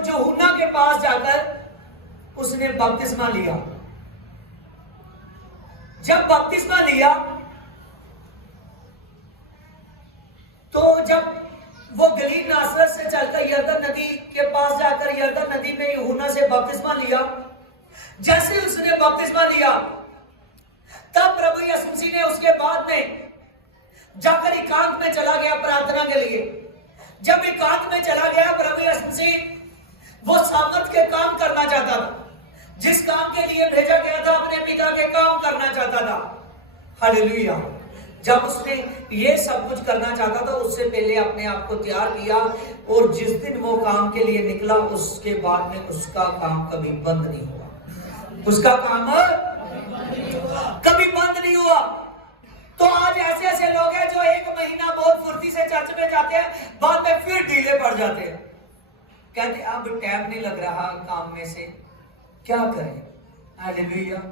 और यूहन्ना के पास जाकर उसने बपतिस्मा लिया। जब बपतिस्मा लिया तो जब वो गलील नासरत से चलकर यरदन नदी के पास जाकर यरदन नदी में यूहन्ना से बपतिस्मा लिया, जैसे उसने बपतिस्मा लिया तब प्रभु यीशु मसीह ने उसके बाद में जाकर एकांत में चला गया प्रार्थना के लिए। जब एकांत में चला गया प्रभु यीशु मसीह वो सामर्थ के काम करना चाहता था, जिस काम के लिए भेजा गया था अपने पिता के काम करना चाहता था। हालेलुया। जब उसने ये सब कुछ करना चाहता था उससे पहले अपने आप को तैयार किया, और जिस दिन वो काम के लिए निकला उसके बाद में उसका काम कभी बंद नहीं हुआ। उसका काम कभी बंद नहीं हुआ। तो आज ऐसे ऐसे लोग हैं जो एक महीना बहुत फुर्ती से चर्च में जाते हैं, बाद में फिर ढीले पड़ जाते हैं, कहते अब टाइम नहीं लग रहा काम में से, क्या करें। हालेलुया।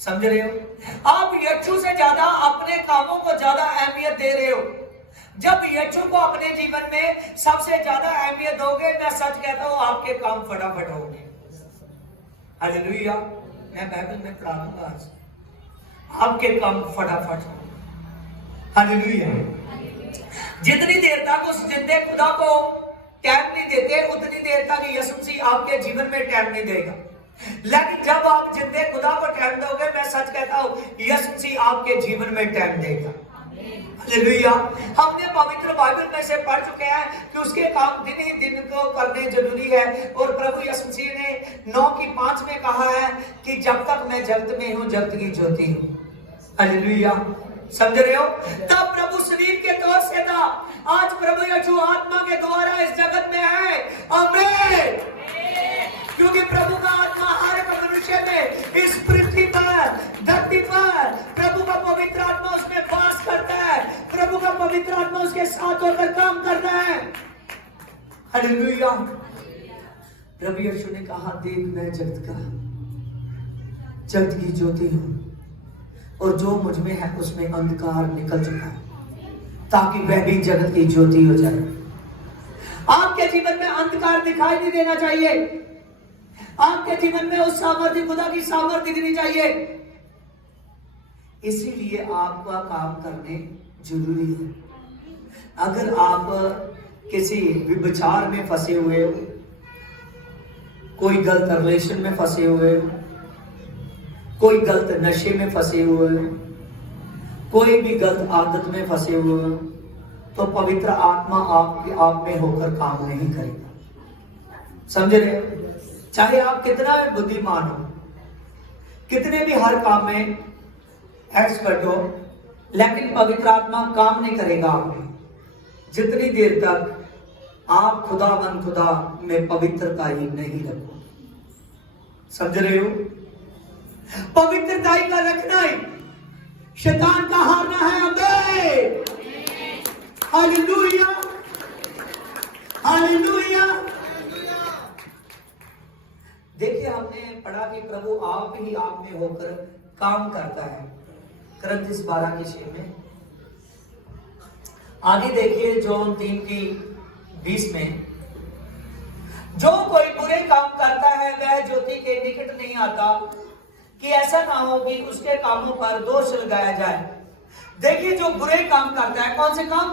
समझ रहे हो? आप यीशु से ज्यादा अपने कामों को ज्यादा अहमियत दे रहे हो। जब यीशु को अपने जीवन में सबसे ज्यादा अहमियत दोगे, मैं सच कहता हूं आपके काम फटाफट होंगे। हालेलुया। मैं बाइबल में पढ़ा दूंगा आज, आपके काम फटाफट होंगे। हालेलुया। जितनी देर तक उस जिंदे खुदा को टाइम नहीं देते उतनी देर तक यीशु मसीह आपके जीवन में टाइम नहीं देगा। लेकिन जब आप जिंदे खुदा को टाइम दोगे, मैं सच कहता हूं यीशु मसीह आपके जीवन में टाइम देगा। हालेलुया। हमने पवित्र बाइबल में से पढ़ चुके हैं कि उसके काम दिन ही दिन को करने जरूरी है, और प्रभु यीशु मसीह ने 9:5 में कहा है कि जब तक मैं जगत में हूं जगत की ज्योति हूं। हालेलुया। समझ रहे हो? तब प्रभु शरीर के तौर से था, आज प्रभु यीशु आत्मा के द्वारा इस जगत में है। आमीन। क्योंकि प्रभु का आत्मा हर एक मनुष्य में, इस पृथ्वी पर, धरती पर प्रभु का पवित्र आत्मा उसमें वास करता है। प्रभु का पवित्र आत्मा उसके साथ होकर काम करता है। हालेलुया। प्रभु यीशु ने कहा, देख मैं जगत की ज्योति हूं, और जो मुझ में है उसमें अंधकार निकल चुका है, ताकि वह भी जगत की ज्योति हो जाए। आपके जीवन में अंधकार दिखाई नहीं देना चाहिए। आपके जीवन में उस सामर्थ्य, खुदा की सामर्थ्य दिखनी चाहिए। इसीलिए आपका काम करने जरूरी है। अगर आप किसी विचार में फंसे हुए हो, कोई गलत रिलेशन में फंसे हुए हो, कोई गलत नशे में फंसे हुए हो, कोई भी गलत आदत में फंसे हुए हो, तो पवित्र आत्मा आप में होकर काम नहीं करेगा। समझ रहे हो? चाहे आप कितना बुद्धिमान हो, कितने भी हर काम में एक्सपर्ट हो, लेकिन पवित्र आत्मा काम नहीं करेगा आप में जितनी देर तक आप खुदा में पवित्रता ही नहीं रखो। समझ रहे हो? पवित्रता ही का रखना ही शैतान का हारना है। आमीन। हालेलुया। हालेलुया। देखिए, हमने पढ़ा कि प्रभु आप ही आप में होकर काम करता है, कुरिन्थियों 12:6 में। आगे देखिए जॉन 3:20 में, जो कोई बुरे काम करता है वह ज्योति के निकट नहीं आता, कि ऐसा ना हो कि उसके कामों पर दोष लगाया जाए। देखिए, जो बुरे काम करता है, कौन से काम?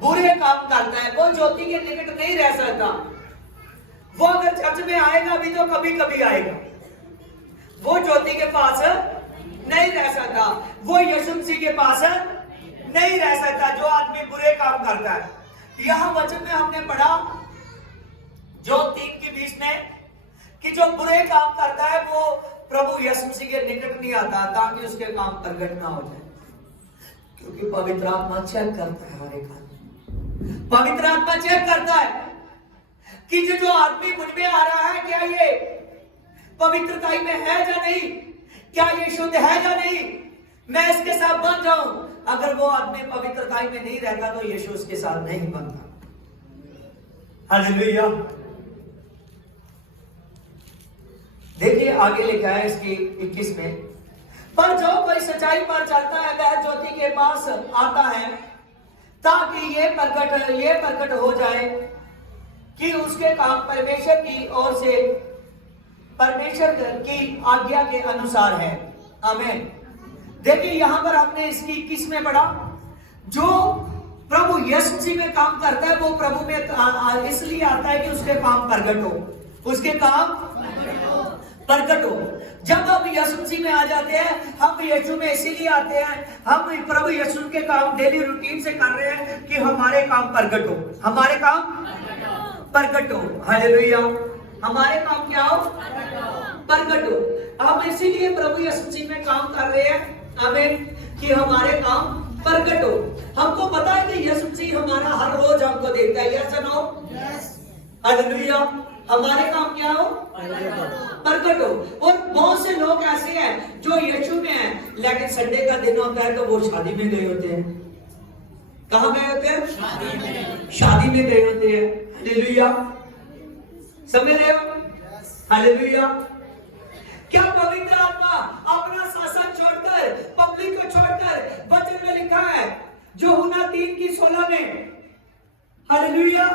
बुरे काम करता है, वो ज्योति के निकट नहीं रह सकता। वो अगर चर्च में आएगा भी तो कभी कभी आएगा, वो ज्योति के पास नहीं रह सकता, वो यीशु मसीह के पास नहीं रह सकता जो आदमी बुरे काम करता है। यहां वचन में हमने पढ़ा जॉन 3:20 में कि जो बुरे काम करता है वो प्रभु यीशु मसीह के निकट नहीं आता, ताकि उसके काम प्रगट ना हो जाए। क्योंकि पवित्र आत्मा चेक करता है हर एक आदमी। पवित्र आत्मा चेक करता है कि जो आदमी मुझ में आ रहा है, क्या ये पवित्रताई में है या नहीं, क्या ये शुद्ध है या नहीं, मैं इसके साथ बन जाऊं। अगर वो आदमी पवित्रताई में नहीं रहता तो यीशु उसके साथ नहीं बनता। हालेलुया। देखिए आगे लिखा है इसकी 21 में, पर जो कोई सच्चाई पर चलता है वह ज्योति के पास आता है, ताकि ये प्रकट हो जाए कि उसके काम परमेश्वर की ओर से, परमेश्वर की आज्ञा के अनुसार है। आमीन। देखिए यहां पर हमने इसकी 21 में पढ़ा, जो प्रभु यीशु मसीह में काम करता है वो प्रभु में इसलिए आता है कि उसके काम प्रकट हो, उसके काम प्रकट हो। जब हम यीशु मसीह में आ जाते हैं, हम यीशु में इसीलिए आते हैं, हम प्रभु यीशु के काम डेली रूटीन से कर रहे हैं कि हमारे काम प्रकट हो, हमारे काम प्रकट हो। हालेलुया। हमारे काम क्या हो? प्रकट हो। हम इसीलिए प्रभु यीशु मसीह में काम कर रहे हैं, आमीन, कि हमारे काम प्रकट हो। हमको पता है कि यीशु मसीह हमारा हर रोज हमको देखता है, यस नो? हालेलुया। हमारे काम क्या हो? प्रकट हो। और बहुत से लोग ऐसे हैं जो यीशु में हैं, लेकिन संडे का दिन होता है तो वो शादी में गए होते हैं। कहां गए होते हैं? शादी में गए होते हैं। हालेलुया। समझ रहे हो? हालेलुया। क्या पवित्र आत्मा अपना शासन छोड़कर, पब्लिक को छोड़कर, वचन में लिखा है जो यूहन्ना 3:16 में, हालेलुया,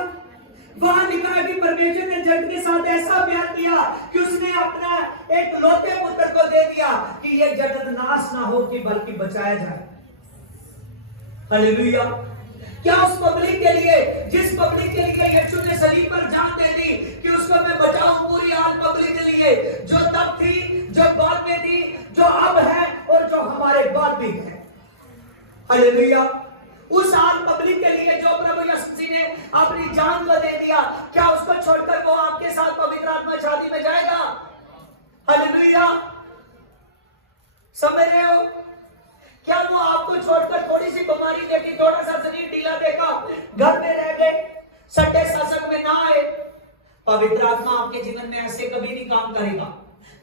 वहां लिखा है कि परमेश्वर ने जगत के साथ ऐसा प्यार किया कि उसने अपना एक लौते पुत्र को दे दिया कि यह जगत नाश ना हो कि बल्कि बचाया जाए। हालेलुया। क्या उस पब्लिक के लिए, जिस पब्लिक के लिए यीशु ने सलीब पर जान दे दी कि उसको मैं बचाऊं, पूरी आल पब्लिक के लिए जो तब थी, जो बाद में थी, जो अब है और जो हमारे बाद भी है। हालेलुया। उस आल पब्लिक के लिए जो प्रभु यीशु मसीह ने अपनी जान को दे दिया, क्या उसको छोड़कर वो आपके साथ पवित्र आत्मा शादी में जाएगा? हालेलुया। समझ रहे हो? क्या वो आपको छोड़कर थोड़ी सी बीमारी देखी, थोड़ा सा शरीर ढीला देखा, घर में रह गए, संडे सत्संग में ना आए? पवित्र आत्मा आपके जीवन में ऐसे कभी नहीं काम करेगा,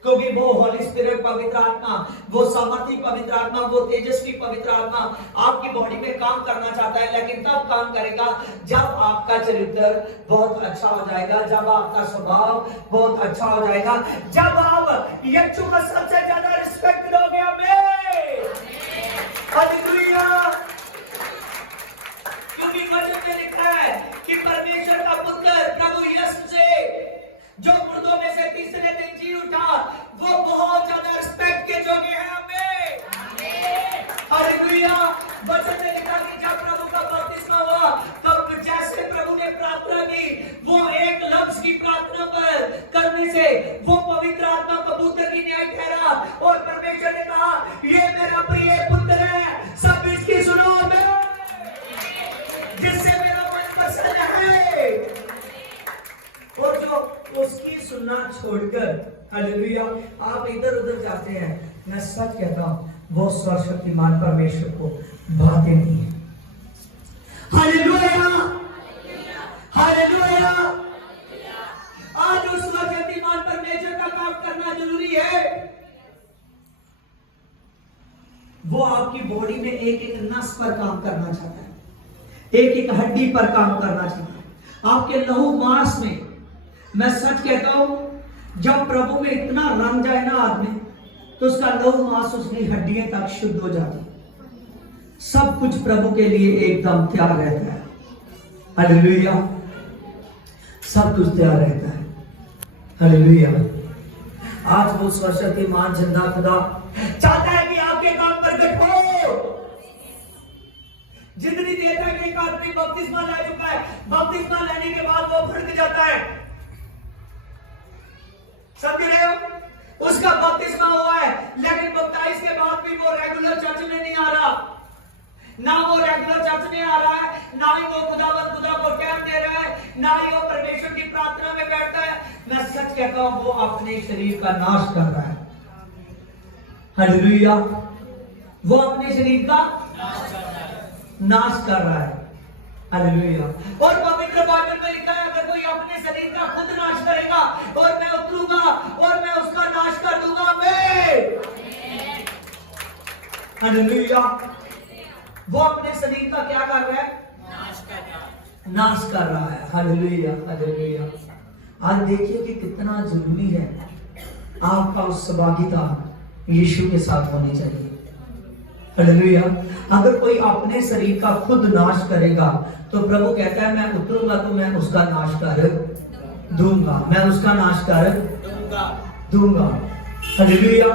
क्योंकि वो होली स्पिरिट पवित्र आत्मा, वो सामर्थी पवित्र आत्मा, वो तेजस्वी पवित्र आत्मा आपकी बॉडी में काम करना चाहता है, लेकिन तब काम करेगा जब आपका चरित्र बहुत अच्छा हो जाएगा, जब आपका स्वभाव बहुत अच्छा हो जाएगा, जब आप यीशु का सबसे ज्यादा रिस्पेक्ट दोगे। हालेलुया। क्योंकि वचन में लिखा है कि परमेश्वर का पुत्र प्रभु यीशु से जो मुर्दों में से तीसरे दिन जी उठा, वो बहुत ज्यादा रिस्पेक्ट के योग्य है हमें। हालेलुया। वचन में लिखा कि जब प्रभु का बपतिस्मा हुआ तब जैसे प्रभु ने प्रार्थना की, वो एक लफ्ज की प्रार्थना पर करने से वो पवित्र आत्मा कबूतर की न्याय ठहरा और परमेश्वर ने कहा ये मेरा प्रिय पुत्र है, सब इसकी सुनो जिससे मेरा मन पसंद है। और जो उसकी सुनना छोड़कर, हालेलुया, आप इधर उधर जाते हैं, मैं सच कहता हूं वो सर्वशक्तिमान परमेश्वर को भाते नहीं है। हालेलुया। हालेलुया। आज उस सर्वशक्तिमान परमेश्वर का काम करना जरूरी है। वो आपकी बॉडी में एक एक नस पर काम करना चाहता है, एक एक हड्डी पर काम करना चाहता है, आपके लहू मांस में। मैं सच कहता हूं, जब प्रभु में इतना रंग जाए ना आदमी, तो उसका लहू मांस, उसकी हड्डियां तक शुद्ध हो जाती, सब कुछ प्रभु के लिए एकदम तैयार रहता है। हालेलुया। सब कुछ तैयार रहता है। हालेलुया। आज वो सर्वशक्तिमान जिंदा खुदा चाहता है कि आपके काम प्रकट हो। जितनी देर तक एक आदमी बपतिस्मा ले चुका है, बपतिस्मा लेने के बाद वो भड़क जाता है, समझ रहे हो? उसका बपतिस्मा हुआ है, लेकिन बपतिस्मा के बाद भी वो रेगुलर चर्च में नहीं आ रहा, ना वो रेगुलर चर्च में आ रहा है, ना ही वो खुदा को टाइम दे रहा है, ना ही वो परमेश्वर की प्रार्थना में बैठता है। मैं सच कहता हूं, वो अपने शरीर का नाश कर रहा है। हालेलुया। वो अपने शरीर का नाश कर रहा है। हालेलुया। और पवित्र बाइबल में लिखा है, अगर कोई अपने शरीर का खुद नाश करेगा और मैं उतरूंगा और मैं उसका नाश कर दूंगा। मैं हालेलुया। वो अपने शरीर का क्या कर रहा है? नाश कर रहा है। हालेलुया। हालेलुया। आज देखिए कि कितना जरूरी है आपका उस सहभागिता यीशु के साथ होनी चाहिए। हालेलुया। अगर कोई अपने शरीर का खुद नाश करेगा तो प्रभु कहता है मैं उतरूंगा तो मैं उसका नाश कर दूंगा, मैं उसका नाश कर दूंगा। हालेलुया।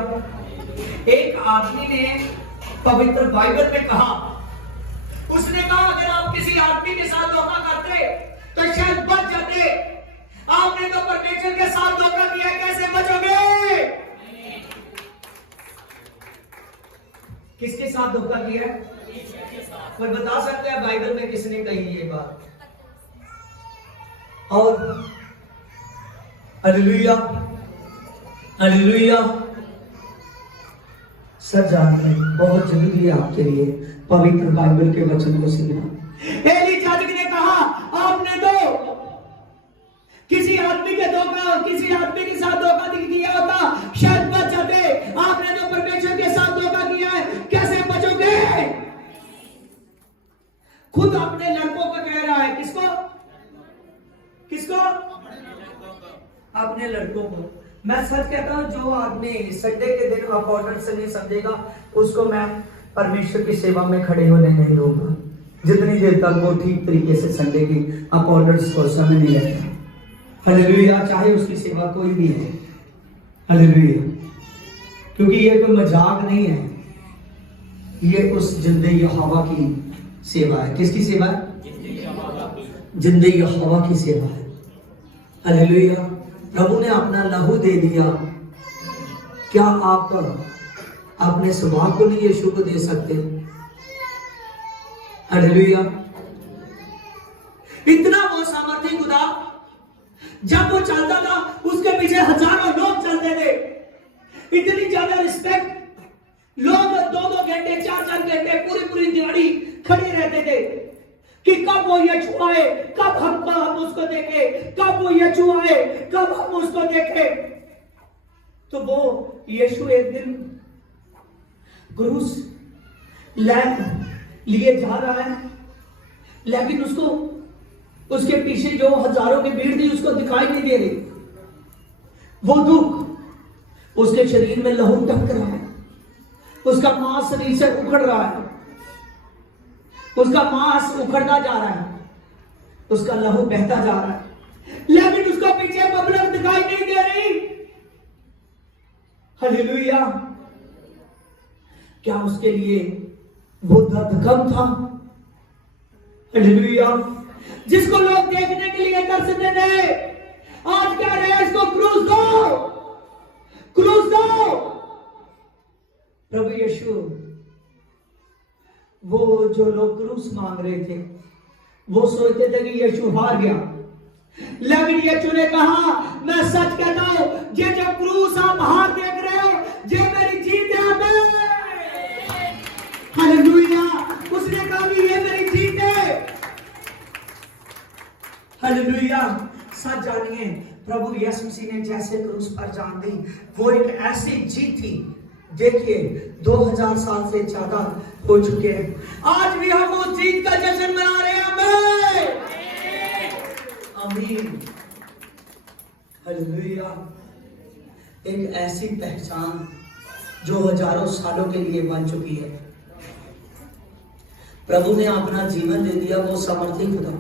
एक आदमी ने पवित्र बाइबल में कहा, उसने कहा अगर आप किसी आदमी के साथ धोखा करते तो शायद बच जाते, आपने तो परमेश्वर के साथ धोखा किया, कैसे बचोगे? किसके साथ धोखा किया? पर बता सकते हैं बाइबल में किसने कही ये बात? और हालेलुया, हालेलुया। सर जानते बहुत जरूरी है आपके लिए पवित्र बाइबल के वचन को सीखना। एली याजक ने कहा आपने तो किसी आदमी के साथ धोखा किया होता शायद बच जाते, आपने तो परमेश्वर के साथ धोखा किया है, कैसे बचोगे? खुद अपने लड़कों को कह रहा है। किसको? अपने लड़कों को। मैं सच कहता हूं, जो आदमी संडे के दिन अपॉर्डर से नहीं समझेगा उसको मैं परमेश्वर की सेवा में खड़े होने नहीं दूंगा, जितनी देर तक वो ठीक तरीके से संडे की अपॉर्डर्स को समय नहीं लेता। हालेलुया। चाहे उसकी सेवा कोई भी है। हालेलुया। क्योंकि ये कोई मजाक नहीं है, ये उस जिंदे यहोवा की सेवा है। किसकी सेवा है? जिंदे यहोवा की सेवा है। हालेलुया। प्रभु ने अपना लहू दे दिया, क्या आप अपने स्वभाव को नहीं यीशु को दे सकते? हालेलुया। इतना वो सामर्थी खुदा, जब वो चलता था उसके पीछे हजारों लोग चलते थे। इतनी ज्यादा रिस्पेक्ट, लोग 2-2 घंटे 4-4 घंटे पूरी दिहाड़ी खड़े रहते थे कि कब वो यीशु आए, कब हम उसको देखे, कब वो यीशु आए, कब हम उसको देखे। तो वो यीशु एक दिन क्रूस लिए जा रहा है, लेकिन उसके पीछे जो हजारों की भीड़ थी उसको दिखाई नहीं दे रही। वो दुख उसके शरीर में लहू टपक रहा है, उसका मांस शरीर से उखड़ रहा है, उसका मांस उखड़ता जा रहा है, उसका लहू बहता जा रहा है, लेकिन उसको पीछे पब्लिक दिखाई नहीं दे रही। हालेलुया। क्या उसके लिए वो दर्द कम था? हालेलुया। जिसको लोग देखने के लिए तरसते थे, आज क्या रहे, इसको क्रूस दो, क्रूस दो। प्रभु यीशु, वो जो लोग क्रूस मांग रहे थे वो सोचते थे कि यीशु हार गया, लेकिन यीशु ने कहा मैं सच कहता हूं, ये जो क्रूस आप हार देख रहे हो ये मेरी जीत है। हालेलुया। उसने कहा कि ये मेरी जीत है। हालेलुया। सच जानिए, प्रभु यीशु मसीह ने जैसे क्रूस पर जान दी, वो एक ऐसी जीत थी। देखिए 2000 साल से ज्यादा हो चुके हैं, आज भी हम उस जीत का जश्न मना रहे हैं। आमीन। हालेलुया। एक ऐसी पहचान जो हजारों सालों के लिए बन चुकी है। प्रभु ने अपना जीवन दे दिया, वो सामर्थी खुदा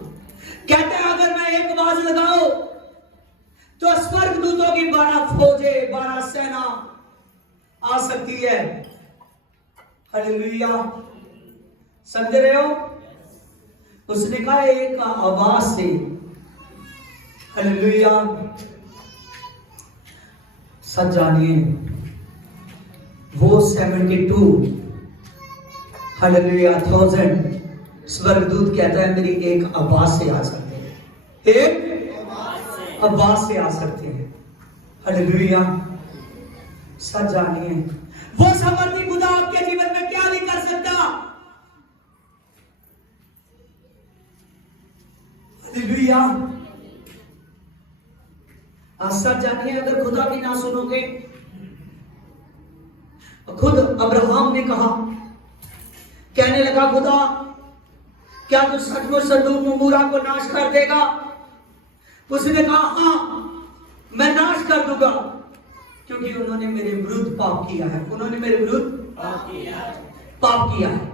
कहते हैं अगर मैं एक आवाज लगाऊं तो स्वर्गदूतों की 12 फौजें, 12 सेना आ सकती है। हालेलुया। समझ रहे हो? उसने कहा एक आवाज से। हालेलुया। सच जानिए, वो 72 हालेलुया 1000 स्वर्गदूत कहता है मेरी एक आवाज से आ सकते हैं, एक आवाज से आ सकते हैं। हालेलुया। सच जानिए, वो सामर्थी खुदा आपके जीवन में क्या नहीं कर सकता। हालेलुया। सच जानिए, अगर खुदा की ना सुनोगे, खुद अब्राहम ने कहा, कहने लगा खुदा क्या तू सचमुच सदोम अमोरा को नाश कर देगा? उसने कहा हाँ मैं नाश कर दूंगा, क्योंकि उन्होंने मेरे विरुद्ध पाप किया है, उन्होंने मेरे विरुद्ध पाप किया है।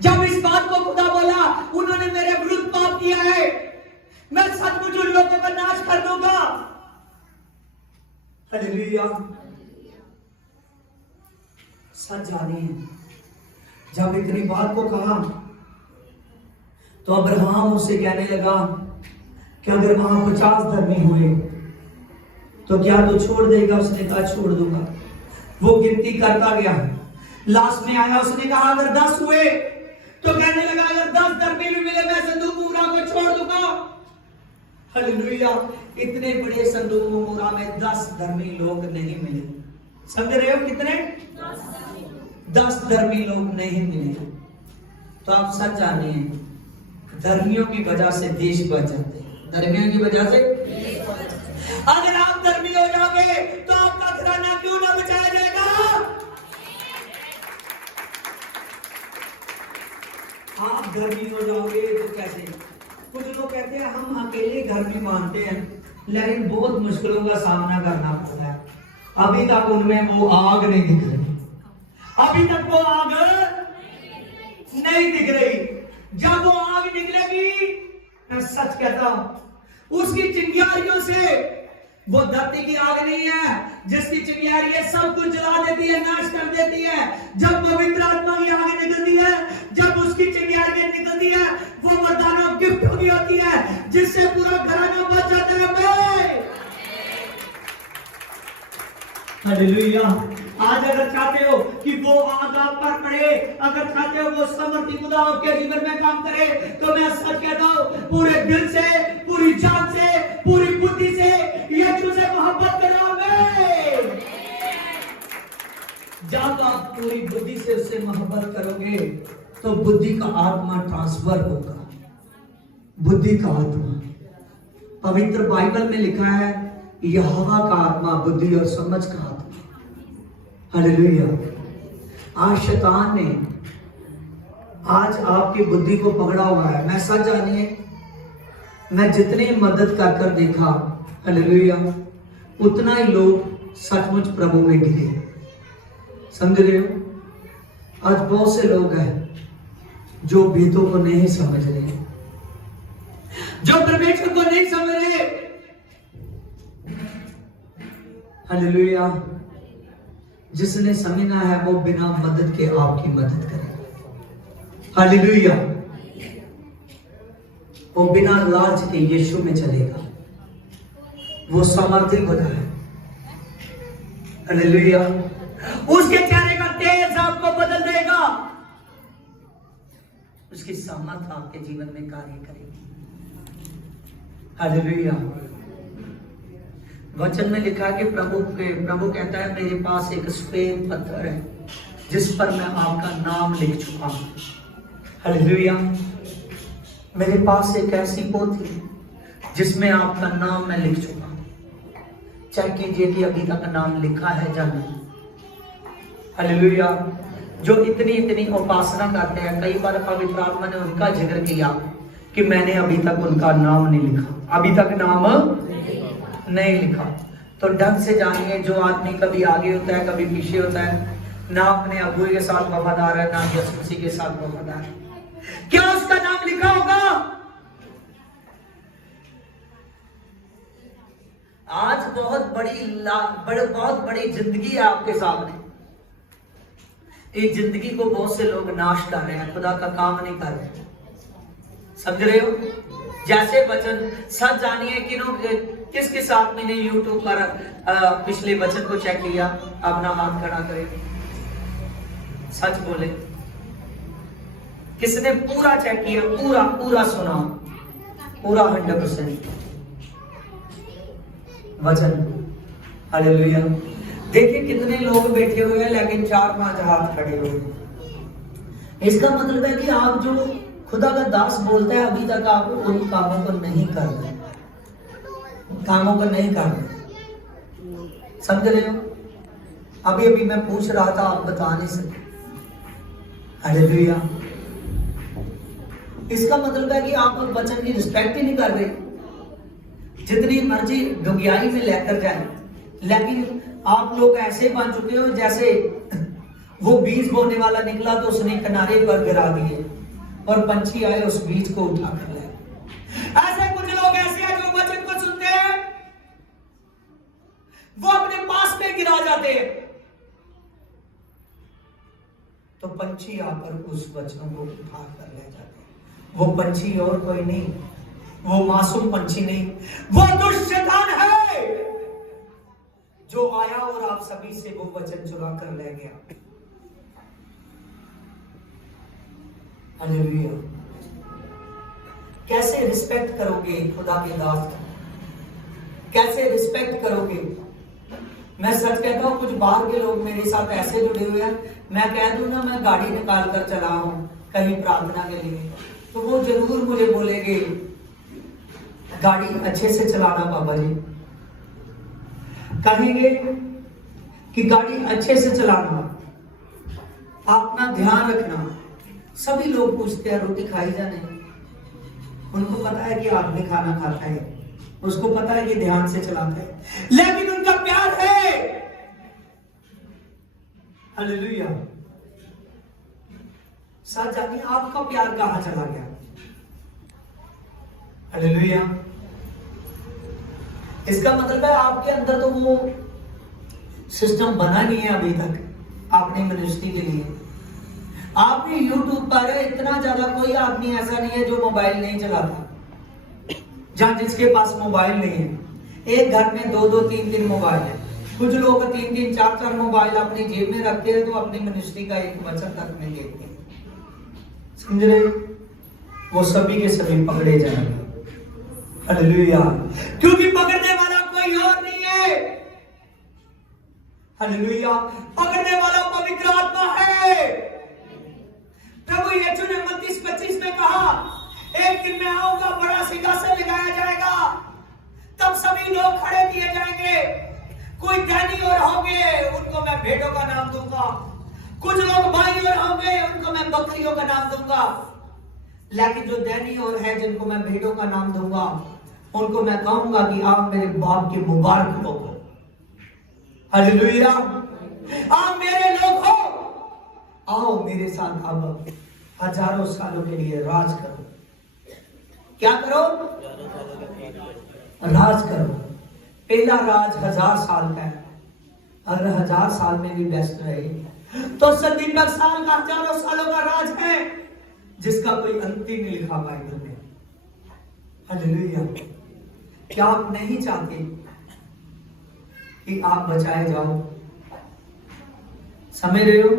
जब इस बात को खुदा बोला, उन्होंने मेरे विरुद्ध पाप किया है, मैं सचमुच उन लोगों का नाश कर दूंगा। हालेलुया। सच जानिए, जब इतनी बात को कहा तो अब्राहम उससे कहने लगा कि अगर वहां 50 धर्मी हुए तो क्या तू छोड़ देगा? उसने कहा छोड़ दूंगा। वो गिनती करता गया, लास्ट में आया, उसने कहा अगर 10 हुए तो कहने लगा अगर 10 धर्मी भी मिले मैं संदूक मूरा को छोड़ दूंगा। हालेलुया। इतने बड़े संदूक मूरा में 10 धर्मी लोग नहीं मिले। समझ रहे हो कितने? 10 धर्मी लोग नहीं मिले। तो आप सच जानिए, धर्मियों की वजह से देश बच जाते हैं। धर्मियों की वजह से अगर आप धर्मी हो जाओगे तो आपका घराना क्यों ना बचाया जाएगा? आप धर्मी हो जाओगे तो कैसे? कुछ लोग कहते हैं हम अकेले घर में मानते हैं, लेकिन बहुत मुश्किलों का सामना करना पड़ता है। अभी तक उनमें वो आग नहीं दिख रही, अभी तक वो आग नहीं दिख रही। जब वो आग निकलेगी, मैं सच कहता हूं, उसकी चिंगारियों से, वो धरती की आग नहीं है जिसकी चिंगारियां सब कुछ जला देती है, नाश कर देती है। जब पवित्र आत्मा की आग निकलती है, जब उसकी चिंगारियां निकलती है, वो वरदानों गिफ्ट होगी होती है जिससे पूरा घराना बच जाता है। हालेलुया। आज अगर चाहते हो कि वो आग आप पर पड़े, अगर चाहते हो वो समर्थी खुदा आपके जीवन में काम करे, तो मैं सच कहता हूं, पूरे दिल से, पूरी जान से, पूरी बुद्धि से यीशु से मोहब्बत करो। जब आप पूरी बुद्धि से उससे मोहब्बत करोगे तो बुद्धि का आत्मा ट्रांसफर होगा। बुद्धि का आत्मा, पवित्र बाइबल में लिखा है यहोवा का आत्मा बुद्धि और समझ का आत्मा। हालेलुया। आज शैतान ने आज आपकी बुद्धि को पकड़ा हुआ है। मैं सच जानिए, मैं जितने मदद कर कर देखा, हालेलुया, उतना ही लोग सचमुच प्रभु में गिरे। समझ रहे हो? आज बहुत से लोग हैं जो भेदों को नहीं समझ रहे, जो परमेश्वर को नहीं समझ रहे। हालेलुया। जिसने समझना है वो बिना मदद के आपकी मदद करेगा। हालेलुया। वो बिना लाज के यीशु में चलेगा, वो सामर्थ्य खुदा है। हालेलुया। उसके चेहरे का तेज आपको बदल देगा, उसकी सामर्थ आपके जीवन में कार्य करेगी। हालेलुया। वचन में लिखा है कि प्रभु कहता है मेरे पास एक सफेद पत्थर है जिस पर मैं आपका नाम लिख चुका हूं। हालेलुया। मेरे पास एक ऐसी पोथी है जिसमें आपका नाम मैं लिख चुका हूं। चेक कीजिए कि अभी तक नाम लिखा है या नहीं। हालेलुया। जो इतनी उपासना करते हैं, कई बार पवित्र आत्मा ने उनका जिक्र किया कि मैंने अभी तक उनका नाम नहीं लिखा, अभी तक नाम नहीं लिखा। तो ढंग से जानिए, जो आदमी कभी आगे होता है कभी पीछे होता है, ना अपने अबू के साथ वफादार है ना यीशु मसीह के साथ वफादार है, क्या उसका नाम लिखा होगा? आज बहुत बड़ी जिंदगी है आपके सामने। इस जिंदगी को बहुत से लोग नाश कर रहे हैं, खुदा का काम नहीं कर रहे। समझ रहे हो? जैसे वचन सच जानिए कि किसके साथ मैंने यूट्यूब पर पिछले वचन को चेक किया, अपना हाथ खड़ा करें, सच बोले। किसने पूरा चेक किया, पूरा सुना, पूरा 100% वचन। हालेलुया। देखिए कितने लोग बैठे हुए हैं लेकिन 4-5 हाथ खड़े हुए हैं। इसका मतलब है कि आप जो खुदा का दास बोलता है अभी तक आप उन कामों को नहीं कर रहे, कामों को नहीं कर रहे। समझ रहे हो? अभी मैं पूछ रहा था, आप बता नहीं सकते। हालेलुया। इसका मतलब है कि आप वचन की रिस्पेक्ट ही नहीं कर रहे। जितनी मर्जी डुंगियाई में लेकर जाए, लेकिन आप लोग ऐसे बन चुके हो जैसे वो बीज बोने वाला निकला तो उसने किनारे पर गिरा दिए और पंछी आए उस बीज को उठा कर ले। ऐसे कुछ लोग ऐसे हैं जो वचन को सुनते हैं, वो अपने पास में गिरा जाते हैं, तो पंछी आकर उस वचन को उठा कर ले जाते हैं। वो पंछी और कोई नहीं, वो मासूम पंछी नहीं, वो दुष्ट शैतान है जो आया और आप सभी से वो वचन चुरा कर ले गया। हालेलुया। कैसे रिस्पेक्ट करोगे खुदा के दास का? कैसे रिस्पेक्ट करोगे? मैं सच कहता हूं, कुछ बाहर के लोग मेरे साथ ऐसे जुड़े हुए हैं, मैं कह दूं ना मैं गाड़ी निकाल कर चला हूं कहीं प्रार्थना के लिए, तो वो जरूर मुझे बोलेंगे गाड़ी अच्छे से चलाना पापा जी, कहेंगे कि गाड़ी अच्छे से चलाना, अपना ध्यान रखना। सभी लोग पूछते हैं रोटी खाई जाने, उनको पता है कि आदमी खाना खाता है, उसको पता है कि ध्यान से चलाता है, लेकिन उनका प्यार है। हालेलुया। साथ जानिए आपका प्यार कहां चला गया? हालेलुया। इसका मतलब है आपके अंदर तो वो सिस्टम बना नहीं है अभी तक अपनी मिनिस्ट्री के लिए। आप भी यूट्यूब पर है, इतना ज्यादा कोई आदमी ऐसा नहीं है जो मोबाइल नहीं चलाता, जहां जिसके पास मोबाइल नहीं है। एक घर में 2-2, 3-3 मोबाइल है। कुछ लोग 3-3, 4-4 मोबाइल अपनी जेब में रखते हैं तो अपनी मिनिस्ट्री का एक वचन तक नहीं देखते। समझ रहे? वो सभी के सभी पकड़े जाएंगे। हालेलुया। क्योंकि पकड़ने वाला कोई और नहीं है। हालेलुया। पकड़ने वाला पवित्र आत्मा है। प्रभु यीशु ने मत्ती 25 में कहा, एक दिन मैं आऊंगा, बड़ा सिंहासन लगाया जाएगा, तब सभी लोग खड़े किए जाएंगे। कोई धनी और होंगे, उनको मैं भेड़ों का नाम दूंगा। कुछ लोग भाई और होंगे, उनको मैं बकरियों का नाम दूंगा। लेकिन जो धनी और है, जिनको मैं भेड़ों का नाम दूंगा, उनको मैं कहूंगा कि आप मेरे बाप के मुबारक लोग हो। हालेलुया। आप मेरे लोग हो, आओ मेरे साथ अब हजारों सालों के लिए राज करो। क्या करो? राज करो। पहला राज 1000 साल का है। अगर 1000 साल में भी व्यस्त रहे तो 70 साल का, हजारों सालों का राज है, जिसका कोई अंत ही नहीं लिखा बाइबल में। हालेलुया। क्या आप नहीं चाहते कि आप बचाए जाओ? समझ रहे हो?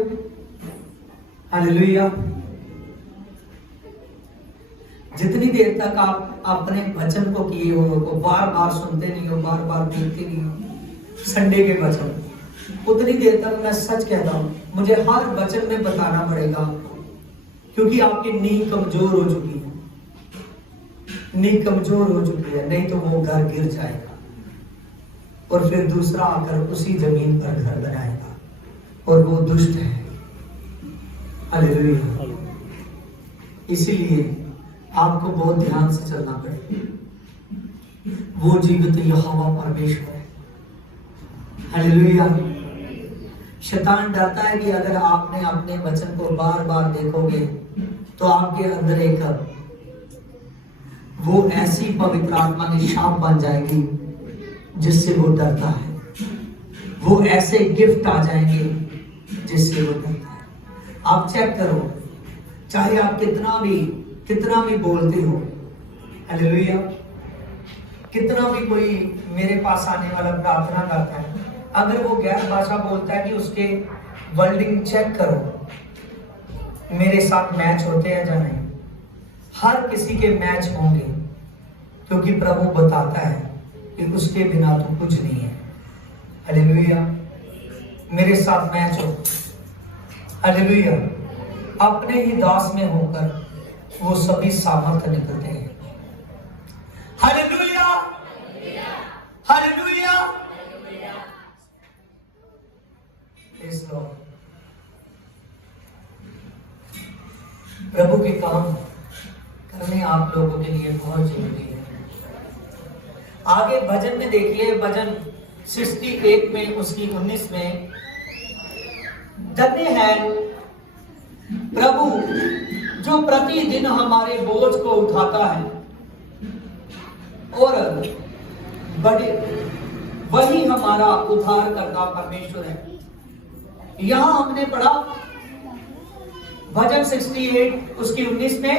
हालेलुया। जितनी देर तक आप अपने वचन को किए हो, को बार बार सुनते नहीं हो, बार बार देखते नहीं हो संडे के वचन, उतनी देर तक मैं सच कहता हूं मुझे हर वचन में बताना पड़ेगा, क्योंकि आपकी नींव कमजोर हो चुकी है। नींव कमजोर हो चुकी है, नहीं तो वो घर गिर जाएगा और फिर दूसरा आकर उसी जमीन पर घर बनाएगा, और वो दुष्ट है। हालेलुया। इसीलिए आपको बहुत ध्यान से चलना पड़ेगा। वो जीवित यहोवा परमेश्वर है। हालेलुया। शैतान डरता है कि अगर आपने अपने वचन को बार बार देखोगे तो आपके अंदर एक वो ऐसी पवित्र आत्मा की शाप बन जाएगी जिससे वो डरता है। वो ऐसे गिफ्ट आ जाएंगे जिससे वो डरता है। आप चेक करो, चाहे आप कितना भी बोलते हो, हालेलुया, कितना भी कोई मेरे पास आने वाला प्रार्थना करता है, अगर वो गैर भाषा बोलता है कि उसके वर्डिंग चेक करो, मेरे साथ मैच होते हैं या नहीं। हर किसी के मैच होंगे, क्योंकि प्रभु बताता है कि उसके बिना तो कुछ नहीं है। हालेलुया। मेरे साथ मैच हो। हालेलुया। अपने ही दास में होकर वो सभी सामर्थ्य निकलते हैं। हालेलुया। हालेलुया। इस प्रभु के काम करने आप लोगों के लिए बहुत जरूरी है। आगे भजन में देखिए, भजन 61 में उसकी 19 में धन्य है प्रभु जो प्रतिदिन हमारे बोझ को उठाता है और बड़े वही हमारा उद्धार करता परमेश्वर है। यहां हमने पढ़ा भजन 68 उसकी 19 में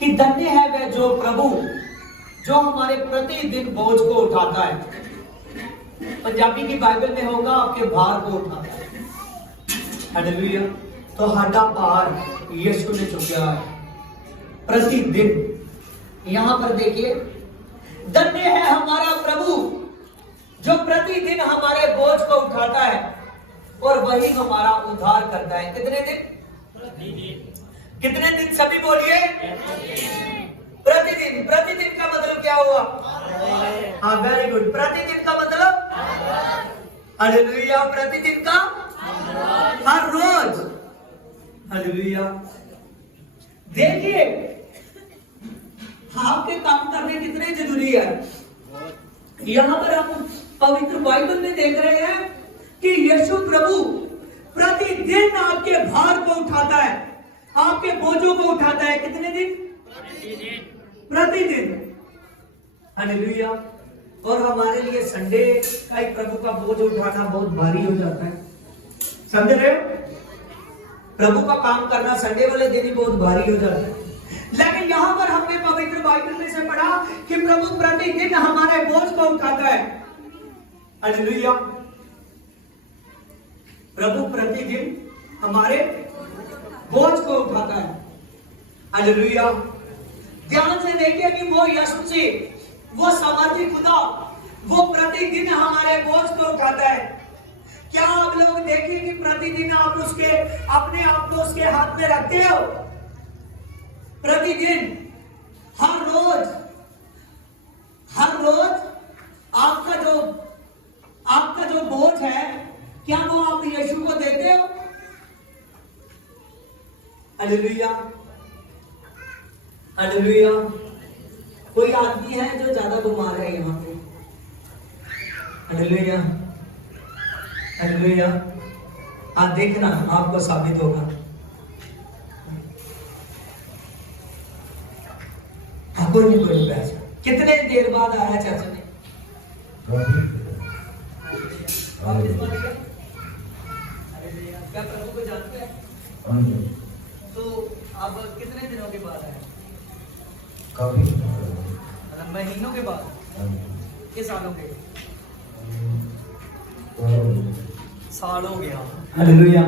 कि धन्य है वह जो प्रभु जो हमारे प्रतिदिन बोझ को उठाता है। पंजाबी की बाइबल में होगा आपके भार को उठाता है। हालेलुया। तो हटा भार यीशु ने चुका है प्रतिदिन। यहां पर देखिए, धन्य है हमारा प्रभु जो प्रतिदिन हमारे बोझ को उठाता है और वही हमारा उद्धार करता है। कितने दिन? कितने दिन? सभी बोलिए प्रतिदिन। प्रतिदिन का मतलब क्या हुआ? हाँ, वेरी गुड। प्रतिदिन का मतलब हालेलुया, प्रतिदिन का हर रोज। हालेलुया। देखिए आपके काम करने कितने जरूरी है। यहां पर हम पवित्र बाइबल में देख रहे हैं कि यीशु प्रभु प्रतिदिन आपके भार को उठाता है, आपके बोझों को उठाता है। कितने दिन? प्रतिदिन। हालेलुया। और हमारे लिए संडे का ही प्रभु का बोझ उठाना बहुत भारी हो जाता है। समझ रहे हो? प्रभु का काम करना संडे वाले दिन ही बहुत भारी हो जाता है। लेकिन यहां पर हमने पवित्र बाइबल में से पढ़ा कि प्रभु प्रतिदिन हमारे बोझ को उठाता है। हालेलुया। प्रभु प्रतिदिन हमारे बोझ को उठाता है। हालेलुया। ध्यान से देखिए कि वो यीशु से, वो सामर्थी खुदा, वो प्रतिदिन हमारे बोझ को उठाता है। क्या आप लोग देखिए कि प्रतिदिन आप उसके अपने आप को उसके हाथ में रखते हो? प्रतिदिन, हर रोज आपका जो बोझ है, क्या वो आप यीशु को देते हो? हालेलुया। हालेलुया। कोई आदमी है जो ज्यादा बीमार है यहाँ पे? हालेलुया। हालेलुया। आप देखना, आपको साबित होगा। कोई नहीं बैठ। कितने देर बाद आया चाचा ने? क्या प्रभु को जानते हैं? तो अब कितने दिनों के बाद आया? काफी महीनों के बाद? के सालों के? साल हो गया। हालेलुया।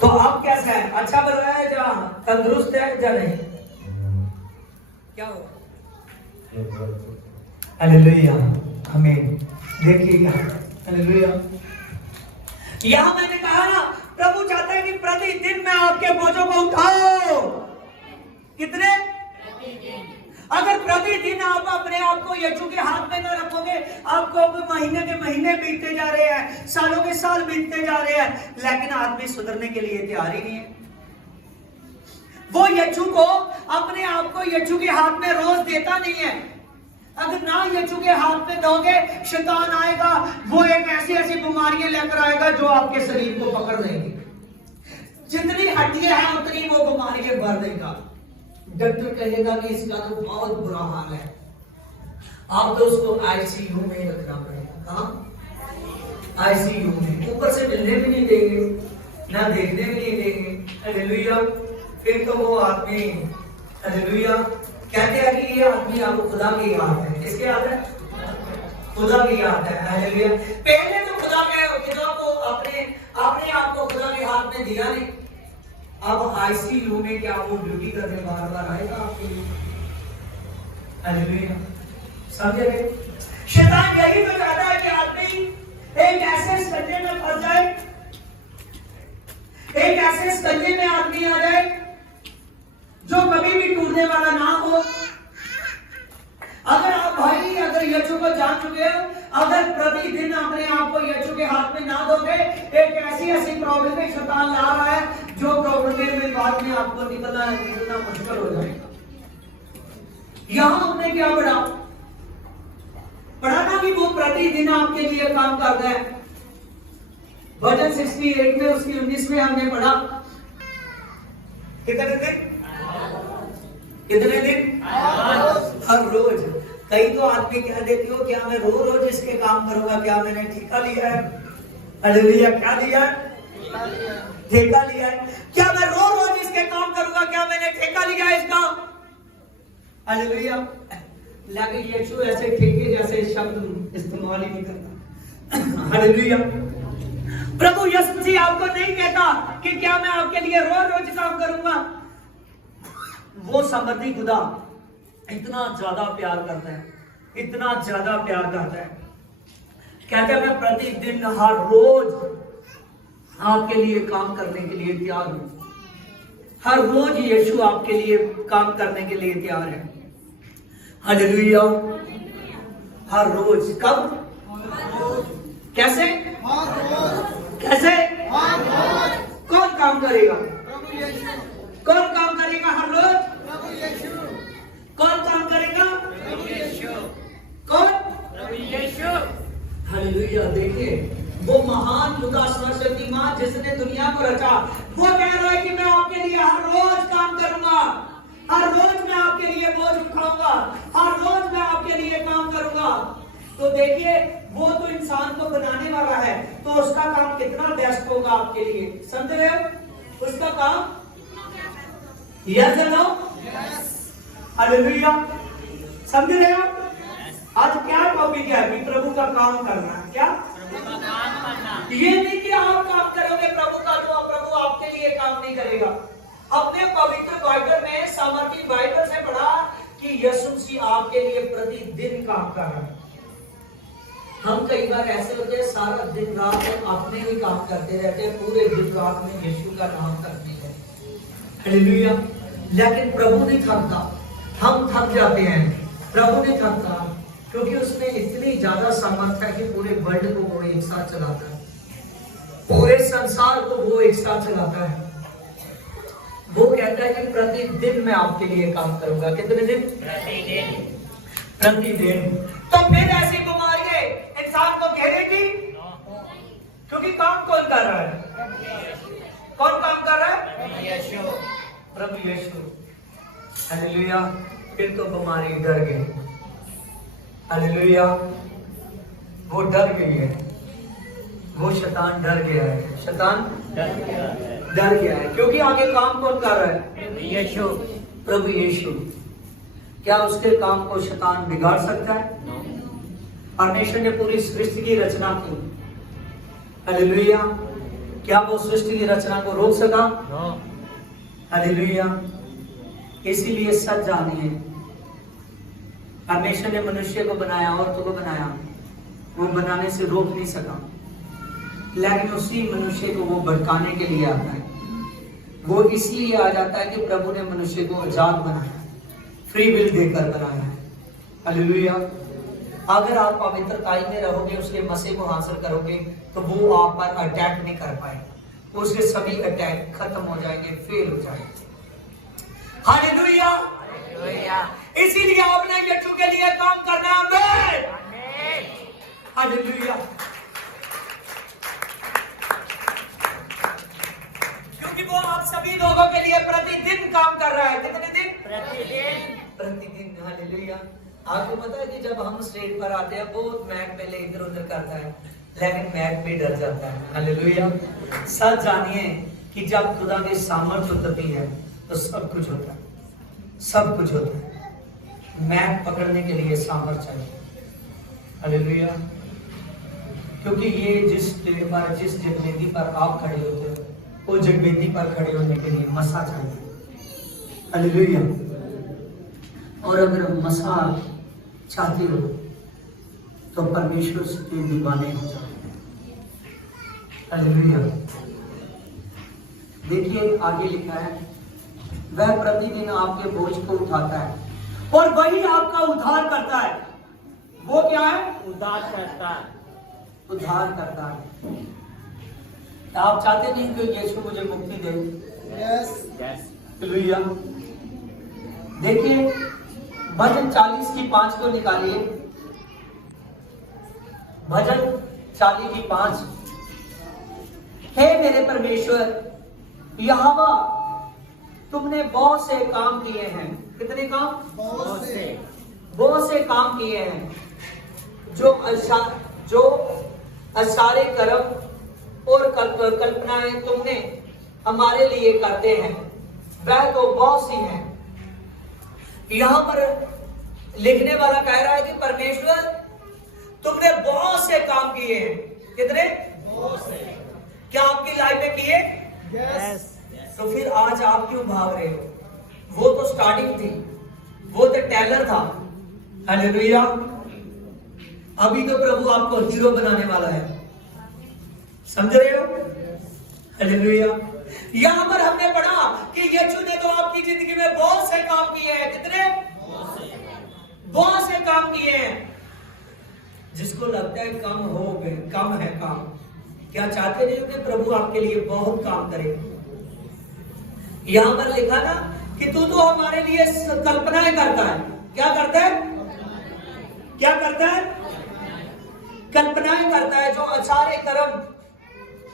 तो आप कैसा है? अच्छा बन रहा है, या तंदुरुस्त है या नहीं? क्या हुआ? हालेलुया। आमीन। देखिएगा। हालेलुया। यहां मैंने कहा ना, प्रभु चाहता है कि प्रतिदिन मैं आपके बोझों को उठाओ। कितने? अगर प्रतिदिन आप अपने आप को यीशु के हाथ में न रखोगे, आपको महीने के महीने बीतते जा रहे हैं, सालों के साल बीतते जा रहे हैं, लेकिन आदमी सुधरने के लिए तैयार ही नहीं है। वो यीशु को, अपने आप को यीशु के हाथ में रोज देता नहीं है। अगर ना यीशु के हाथ में दोगे, शैतान आएगा, वो एक ऐसी ऐसी बीमारियां लेकर आएगा जो आपके शरीर को पकड़ लेंगी। जितनी हड्डियां हैं उतनी वो बीमारियां भर देगा। डॉक्टर कहेगा कि इसका तो बहुत बुरा हाल है, आप तो उसको आईसीयू में रखना पड़ेगा। कहां? आईसीयू में। ऊपर से मिलने भी नहीं देंगे, ना देखने भी नहीं देंगे। हालेलुया। फिर तो वो आदमी, हालेलुया, कहते हैं कि ये आदमी आपको खुदा की याद है। किसकी याद है? खुदा की याद है। हालेलुया। पहले तो खुदा को अपने आप को खुदा के हाथ में दिया नहीं। अब आईसीयू में क्या वो ड्यूटी करने बार बार आएगा आपके लिए? हालेलुया। समझ गए? शैतान यही तो चाहता है कि आदमी एक ऐसे संकट में फंस जाए, एक ऐसे संकट में आदमी आ जाए जो कभी भी टूटने वाला ना हो। अगर आप भाई, अगर यीशु को जान चुके हो, अगर प्रतिदिन अपने आप को यीशु के हाथ में ना दोगे, एक ऐसी प्रॉब्लम में शैतान ला रहा है जो प्रॉब्लम में बाद में आपको निकलना मुश्किल हो जाएगा। यहां हमने क्या पढ़ा ना कि वो प्रतिदिन आपके लिए काम करता है। भजन 68 में उसकी 19 में हमने पढ़ा कितने दिन? कितने दिन? हर रोज। कई तो आदमी कह देती हो क्या मैं रोज रोज इसके काम करूंगा, क्या मैंने ठेका लिया है? हालेलुया, क्या लिया है? ठेका लिया है। क्या मैं रोज रोज इसके काम करूंगा, क्या मैंने ठेका लिया है इसका? हालेलुया। लेकिन यीशु ऐसे ठेके जैसे शब्द इस्तेमाल ही नहीं करता। हालेलुया। प्रभु यीशु जी आपको नहीं कहता कि क्या मैं आपके लिए रोज रोज काम करूंगा। वो समर्थी खुदा इतना ज्यादा प्यार करता है, इतना ज्यादा प्यार करता है, कहते हैं मैं प्रतिदिन हर रोज आपके लिए काम करने के लिए तैयार हूं। हर रोज यीशु आपके लिए काम करने के लिए तैयार है। हालेलुया। हर रोज। कब? कैसे? कैसे? कौन काम करेगा? कौन काम करेगा हर रोज? कौन काम करेगा? कौन? हालेलुया। देखिए वो महान खुदा सर्वशक्तिमान जिसने दुनिया को रचा, वो कह रहा है कि मैं आपके लिए हर रोज काम करूंगा, हर रोज मैं आपके लिए बोझ उठाऊंगा, हर रोज मैं आपके लिए काम करूंगा। तो देखिए वो तो इंसान को बनाने वाला है, तो उसका काम कितना बेस्ट होगा आपके लिए। समझ रहे हो उसका काम? Yes no? हालेलुया। समझ रहे हो? आज क्या टॉपिक है? अभी प्रभु का काम करना है। क्या? ये नहीं कि आप काम करोगे प्रभु का तो प्रभु आपके लिए काम नहीं करेगा। अपने पवित्र बाइबल में सामर्थी बाइबल से पढ़ा कि यीशु मसीह आपके लिए प्रतिदिन काम कर रहा है। हम कई बार ऐसे होते हैं सारा दिन रात में अपने ही काम करते रहते हैं, पूरे दिन रात में यीशु का नाम करते हैं। हालेलुया। लेकिन प्रभु नहीं थकता, हम थक जाते हैं। प्रभु नहीं थकता क्योंकि उसमें इतनी ज्यादा सामर्थ्य है कि पूरे वर्ल्ड को वो एक साथ चलाता है, पूरे संसार को वो एक साथ चलाता है। वो कहता है कि प्रतिदिन मैं आपके लिए काम करूंगा। कितने दिन? प्रतिदिन। प्रतिदिन। तो फिर ऐसी बीमारियां इंसान को घेरेगी क्योंकि काम कौन कर रहा है? कौन काम कर रहा है? यीशु, प्रभु यीशु। हालेलुया। फिर तो बीमारी डर गई। हालेलुया। वो डर गई है, वो शैतान डर गया है। शैतान डर गया है क्योंकि आगे काम कौन कर रहा है? यीशु, प्रभु यीशु। क्या उसके काम को शैतान बिगाड़ सकता है? परमेश्वर ने पूरी सृष्टि की रचना की। हालेलुया। क्या वो सृष्टि की रचना को रोक सका? हालेलुया। इसीलिए सच जानिए परमेश्वर ने मनुष्य को बनाया, औरत को बनाया, वो बनाने से रोक नहीं सका, लेकिन उसी मनुष्य को वो भटकाने के लिए आता है। वो इसलिए आ जाता है कि प्रभु ने मनुष्य को आजाद बनाया, फ्री विल देकर बनाया है। हालेलुया। अगर आप पवित्रताई में रहोगे, उसके मसीह को हासिल करोगे, तो वो आप पर अटैक नहीं कर पाएगा। उसके सभी अटैक खत्म हो जाएंगे, फेल हो जाएंगे। हालेलुया। इसीलिए आपने यीशु के लिए काम करना है। हालेलुया। क्योंकि वो आप सभी लोगों के लिए प्रतिदिन काम कर रहा है। कितने दिन? प्रतिदिन। प्रतिदिन। हालेलुया। आपको पता है कि जब हम स्टेज पर आते हैं, बहुत मैक पहले इधर उधर करता है, लेकिन मैक भी डर जाता है। हालेलुया। सच जानिए कि जब खुदा की सामर्थ उतरती है तो सब कुछ होता है, सब कुछ होता है। मैक पकड़ने के लिए सामर्थ चाहिए। हालेलुया। क्योंकि ये जिस स्टेज पर, जिस जगवेदी पर आप खड़े होते हो, वो जगवेदी पर खड़े होने के लिए मसा चाहिए। हालेलुया। और अगर मसा चाहते हो तो परमेश्वर के दीवाने हो जाओ। हालेलुया। देखिए आगे लिखा है, वह प्रतिदिन आपके बोझ को उठाता है और वही आपका उद्धार करता है। वो क्या है? उद्धार करता है। उद्धार करता है। आप चाहते नहीं कि यीशु मुझे मुक्ति दे? यस। हालेलुया। देखिए भजन 40 की 5 को निकालिए। भजन 40 की 5। हे मेरे परमेश्वर यहोवा, तुमने बहुत से काम किए हैं। कितने काम? बहुत से काम किए हैं। जो असारे कर्म और कल्पनाएं तुमने हमारे लिए करते हैं वह तो बहुत सी हैं। यहां पर लिखने वाला कह रहा है कि परमेश्वर तुमने बहुत से काम किए हैं। कितने? बहुत से। क्या आपकी लाइफ में किए? यस। तो फिर आज आप क्यों भाग रहे हो? वो तो स्टार्टिंग थी, वो तो टेलर था। हालेलुया। अभी तो प्रभु आपको हीरो बनाने वाला है। समझ रहे हो? हालेलुया। यहां पर हमने पढ़ा कि यीशु ने तो आपकी जिंदगी में बहुत से काम किए हैं। कितने? बहुत से काम किए हैं। जिसको लगता है कम हो गए, कम है काम, क्या चाहते नहीं कि प्रभु आपके लिए बहुत काम करे? यहां पर लिखा ना कि तू तो हमारे लिए कल्पनाएं करता है। क्या करता है? क्या करता है? कल्पनाएं करता है। जो अचारे कर्म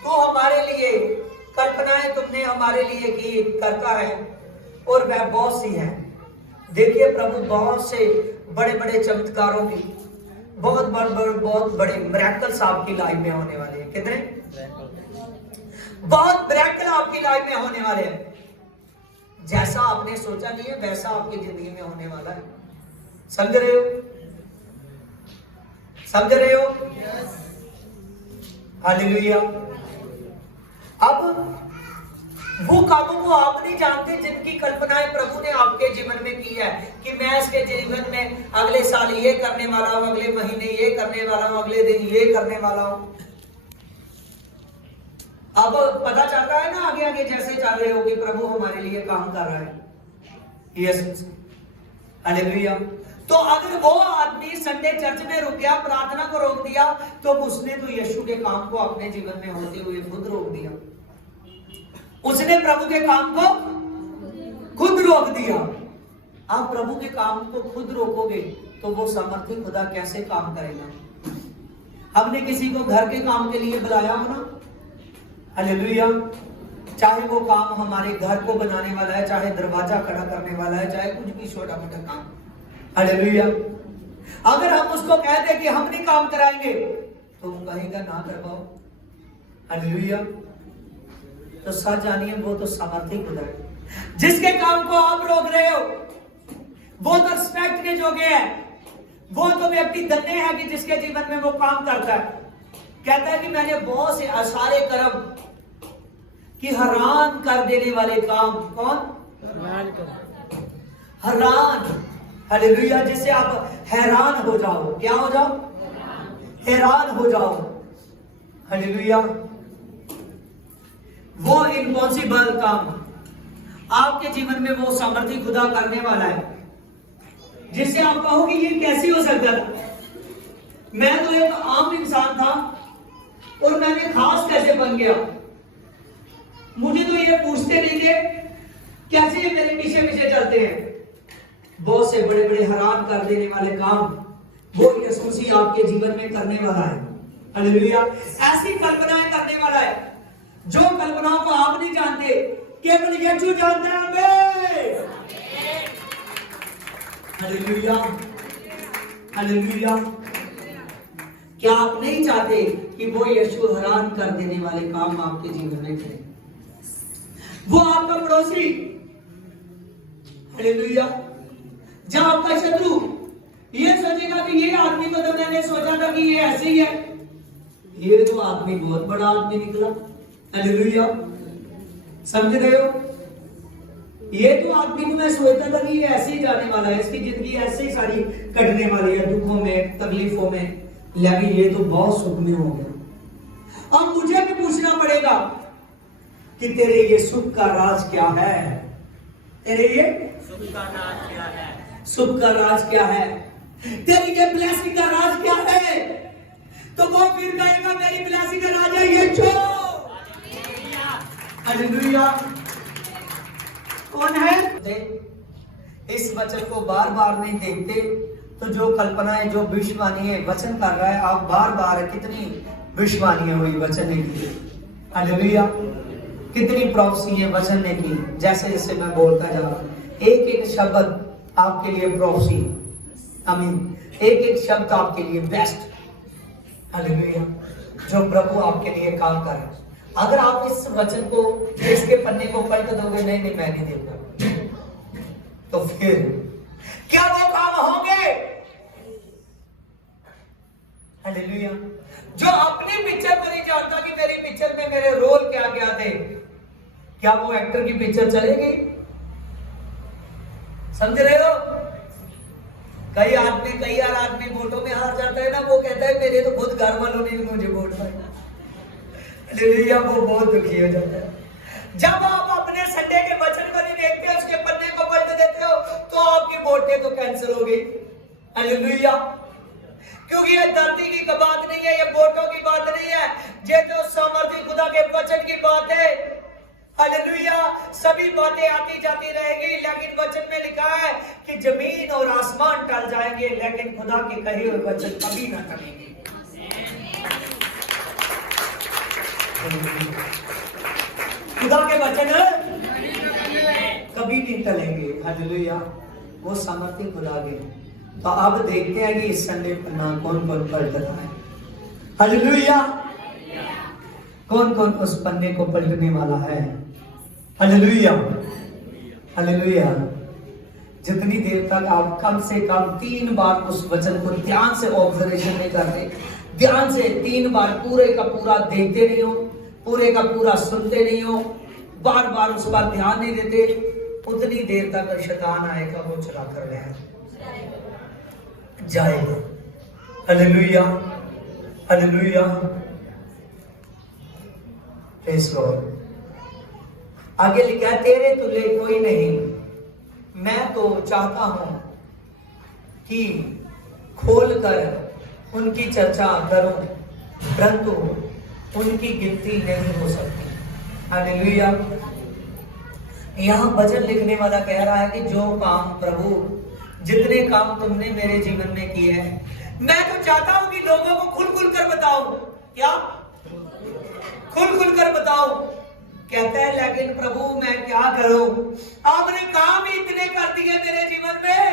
तो हमारे लिए, कल्पनाएं तुमने हमारे लिए की करता है और वह बहुत सी है। देखिए प्रभु बहुत से बड़े बड़े चमत्कारों की, बहुत बड़े मिरेकल्स आपकी लाइफ में होने वाले हैं। कितने? बहुत मिरेकल आपकी लाइफ में होने वाले हैं। जैसा आपने सोचा नहीं है वैसा आपकी जिंदगी में होने वाला है। समझ रहे हो? समझ रहे हो? हालेलुया। अब वो कामों को आप नहीं जानते जिनकी कल्पनाएं प्रभु ने आपके जीवन में की है कि मैं इसके जीवन में अगले साल ये करने वाला हूं, अगले महीने ये करने वाला हूं, अगले दिन ये करने वाला हूं। अब पता चल रहा है ना आगे आगे जैसे चल रहे हो कि प्रभु हमारे लिए काम कर रहा है। यस। हालेलुया। तो अगर वो आदमी संडे चर्च में रुक गया, प्रार्थना को रोक दिया, तो उसने तो यीशु के काम को अपने जीवन में होते हुए खुद रोक दिया। उसने प्रभु के काम को खुद रोक दिया। आप प्रभु के काम को खुद रोकोगे तो वो सामर्थ्य खुदा कैसे काम करेगा? हमने किसी को घर के काम के लिए बुलाया हो ना, हालेलुया, चाहे वो काम हमारे घर को बनाने वाला है, चाहे दरवाजा खड़ा करने वाला है, चाहे कुछ भी छोटा मोटा काम, हालेलुया। अगर हम उसको कह दे कि हम नहीं काम कराएंगे तो वो कहेगा ना करवाओ। हालेलुया। तो सच जानिए वो तो सामर्थ्य खुदा है। जिसके काम को आप रोक रहे हो वो तो रिस्पेक्ट के जोगे है। वो तो व्यक्ति धन्य है कि जिसके जीवन में वो काम करता है। कहता है कि मैंने बहुत से असारे कर्म कि हैरान कर देने वाले काम। कौन? हैरान। हालेलुया। जिससे आप हैरान हो जाओ। क्या हो जाओ? हैरान हो जाओ। हालेलुया। वो इम्पॉसिबल काम आपके जीवन में वो सामर्थ्य खुदा करने वाला है जिससे आप कहोगे ये कैसे हो सकता था? मैं तो एक आम इंसान था और मैंने खास कैसे बन गया? मुझे तो ये पूछते नहीं थे कैसे ये मेरे पीछे पीछे चलते हैं। बहुत से बड़े बड़े हैरान कर देने वाले काम वो यीशु मसीह आपके जीवन में करने वाला है। हालेलुया। ऐसी कल्पनाएं करने वाला है जो कल्पनाओं को आप नहीं जानते, केवल यीशु जानता है। हमें हालेलुया। हालेलुया। क्या आप नहीं चाहते कि वो यीशु हैरान कर देने वाले काम आपके जीवन में करे? वो आपका पड़ोसी, हालेलुया, जब आपका शत्रु ये सोचेगा कि ये आदमी को तो मैंने सोचा था कि ये ऐसे ही है, ये तो आदमी बहुत बड़ा आदमी निकला। हालेलुया। समझ रहे हो? ये तो आदमी को मैं सोचता था कि ये ऐसे ही जाने वाला है, इसकी जिंदगी ऐसे ही सारी कटने वाली है, दुखों में, तकलीफों में, लेकिन ये तो बहुत सुख में हो गया। अब मुझे भी पूछना पड़ेगा कि तेरे ये सुख का राज क्या है? तेरे ये सुख का राज क्या है? सुख का राज क्या है? तेरी ये ब्लेसिंग का राज क्या है? तो वो फिर कहेगा मेरी ब्लेसिंग का राज है यीशु। हालेलुया। कौन है? इस वचन को बार बार नहीं देखते तो जो कल्पनाएं, जो भविष्यवाणी वचन कर रहा है, आप बार बार कितनी भविष्यवाणियां हुई वचन ने की। हालेलुया। कितनी प्रोफेसी है वचन ने की, जैसे जैसे मैं बोलता जा रहा हूं एक एक शब्द आपके लिए प्रोफेसी, आमीन, एक एक शब्द आपके लिए बेस्ट, हालेलुया, जो प्रभु आपके लिए काम कर रहा है। अगर आप इस वचन को, इसके पन्ने को पलट दोगे, नहीं नहीं मैं नहीं देखता, तो फिर क्या वो काम होंगे? हालेलुया। जो अपनी पिक्चर को नहीं जानता कि मेरी पिक्चर में मेरे रोल क्या क्या थे, क्या वो एक्टर की पिक्चर चलेगी? समझ रहे हो? कई आदमी वोटों में हार जाता है ना, वो कहता है मेरे तो खुद घर वालों ने मुझे वोट दिया। हालेलुया, वो बहुत दुखी हो जाता है। जब आप अपने संडे के वचन को नहीं देखते, उसके पन्ने को पलट देते हो, तो आपकी वोटें तो कैंसिल हो गई। हालेलुया। क्योंकि ये धरती की बात नहीं है, ये वोटों की बात नहीं है, ये जो सामर्थी खुदा के वचन की बात है। हालेलुया। सभी बातें आती जाती रहेगी, लेकिन वचन में लिखा है कि जमीन और आसमान टल जाएंगे, लेकिन खुदा के कहे हुए वचन कभी ना टलेंगे। खुदा के वचन कभी नहीं टलेंगे। हालेलुया। वो सामर्थी खुदा के। तो अब देखते हैं कि इस संडे पन्ना कौन कौन पलटता है। हालेलुया। कौन कौन उस पन्ने को पलटने वाला है। Hallelujah, hallelujah. जितनी देर तक आप कम से कम 3 बार उस वचन को ध्यान से ऑब्जर्वेशन नहीं करते, ध्यान से 3 बार पूरे का पूरा देखते नहीं हो, पूरे का पूरा सुनते नहीं हो, बार बार उस पर ध्यान नहीं देते, उतनी देर तक शैतान आएगा, वो चला कर जाएगा। Hallelujah, hallelujah. Praise Lord. आगे लिखा है तेरे तुल्य कोई नहीं, मैं तो चाहता हूं कि खोलकर उनकी चर्चा करूं, परंतु उनकी गिनती नहीं हो सकती। हालेलुया। यहां वचन लिखने वाला कह रहा है कि जो काम प्रभु, जितने काम तुमने मेरे जीवन में किए हैं, मैं तो चाहता हूं कि लोगों को खुल खुल कर बताओ। क्या? खुल खुल कर बताओ। कहता है लेकिन प्रभु मैं क्या करूं, आपने काम ही इतने कर दिए मेरे जीवन में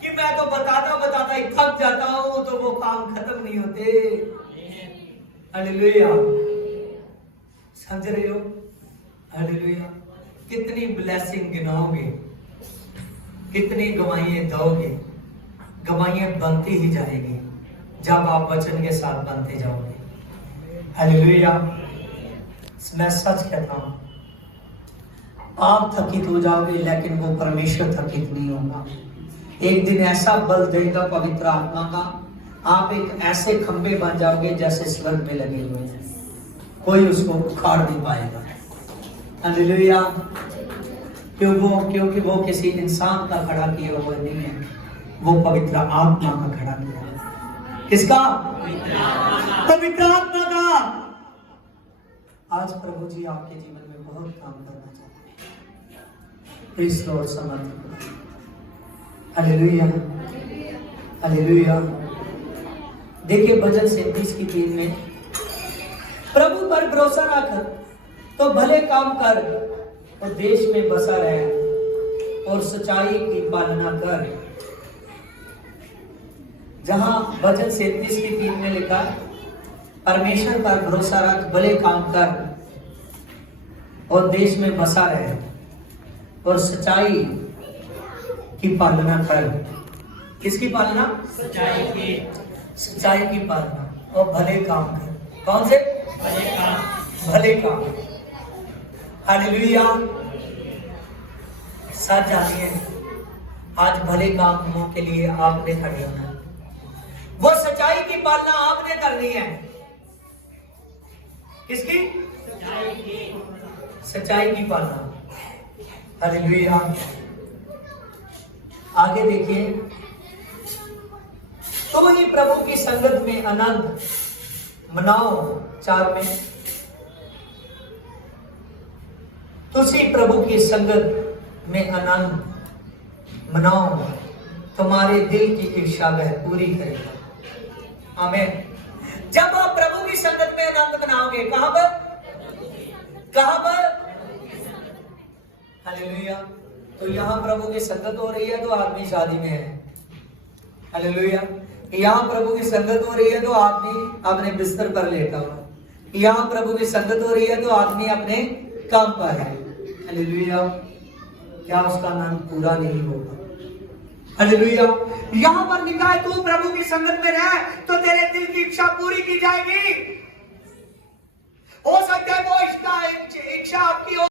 कि मैं तो बताता ही थक जाता हूं, तो वो काम खत्म नहीं होते। हालेलुया। समझ रहे हो? हालेलुया। कितनी ब्लेसिंग गिनाओगे, कितनी गवाहियां दोगे, गवाहियां बनती ही जाएगी जब आप वचन के साथ बनते जाओगे। हालेलुया। मैं सच कहता हूं, आप थकित हो जाओगे, लेकिन वो परमेश्वर थकित नहीं होगा। एक दिन ऐसा बल देगा पवित्र आत्मा का, आप एक ऐसे खंबे बन जाओगे जैसे स्वर्ग में लगे हुए हैं, कोई उसको उखाड़ नहीं पाएगा। हालेलुया। क्योंकि वो किसी इंसान का खड़ा किया हुआ नहीं है, वो पवित्र आत्मा का खड़ा किया है। किसका? पवित्र आत्मा का। आज प्रभु जी आपके जीवन में बहुत काम करना चाहते हैं। Praise Lord. समर्थ। Hallelujah, hallelujah. देखिए भजन 37:3 में, प्रभु पर भरोसा रख तो भले काम कर, और देश में बसा रहे और सच्चाई की पालना कर। जहां भजन 37:3 में लिखा, परमेश्वर पर भरोसा रख, भले काम कर, और देश में बसा रहे और सच्चाई की पालना कर। किसकी पालना? सच्चाई की। सच्चाई की पालना और भले काम कर। कौन से? भले काम। भले काम। हालेलुया। सच जानिए, आज भले कामों के लिए आपने खड़े होना, वो सच्चाई की पालना आपने करनी है। किसकी? सच्चाई की। सच्चाई की पालना। हालेलुया। आगे देखिए, तो ही प्रभु की संगत में आनंद मनाओ। 4 में, तुसी प्रभु की संगत में आनंद मनाओ, तुम्हारे दिल की इच्छा वह पूरी करेगा। आमीन। जब आप प्रभु की संगत में आनंद मनाओगे, कहां पर? कहां पर? हालेलुया। तो यहां प्रभु की संगत हो रही है तो आदमी शादी में है। हालेलुया। यहां प्रभु की संगत हो रही है तो आदमी अपने बिस्तर पर लेटा हुआ। यहां प्रभु की संगत हो रही है तो आदमी अपने काम पर है। हालेलुया। क्या उसका नाम पूरा नहीं होगा? हालेलुया। यहां पर लिखा है तू प्रभु की संगत में रह तो तेरे दिल की इच्छा पूरी की जाएगी। हो सकता है वो इच्छा आपकी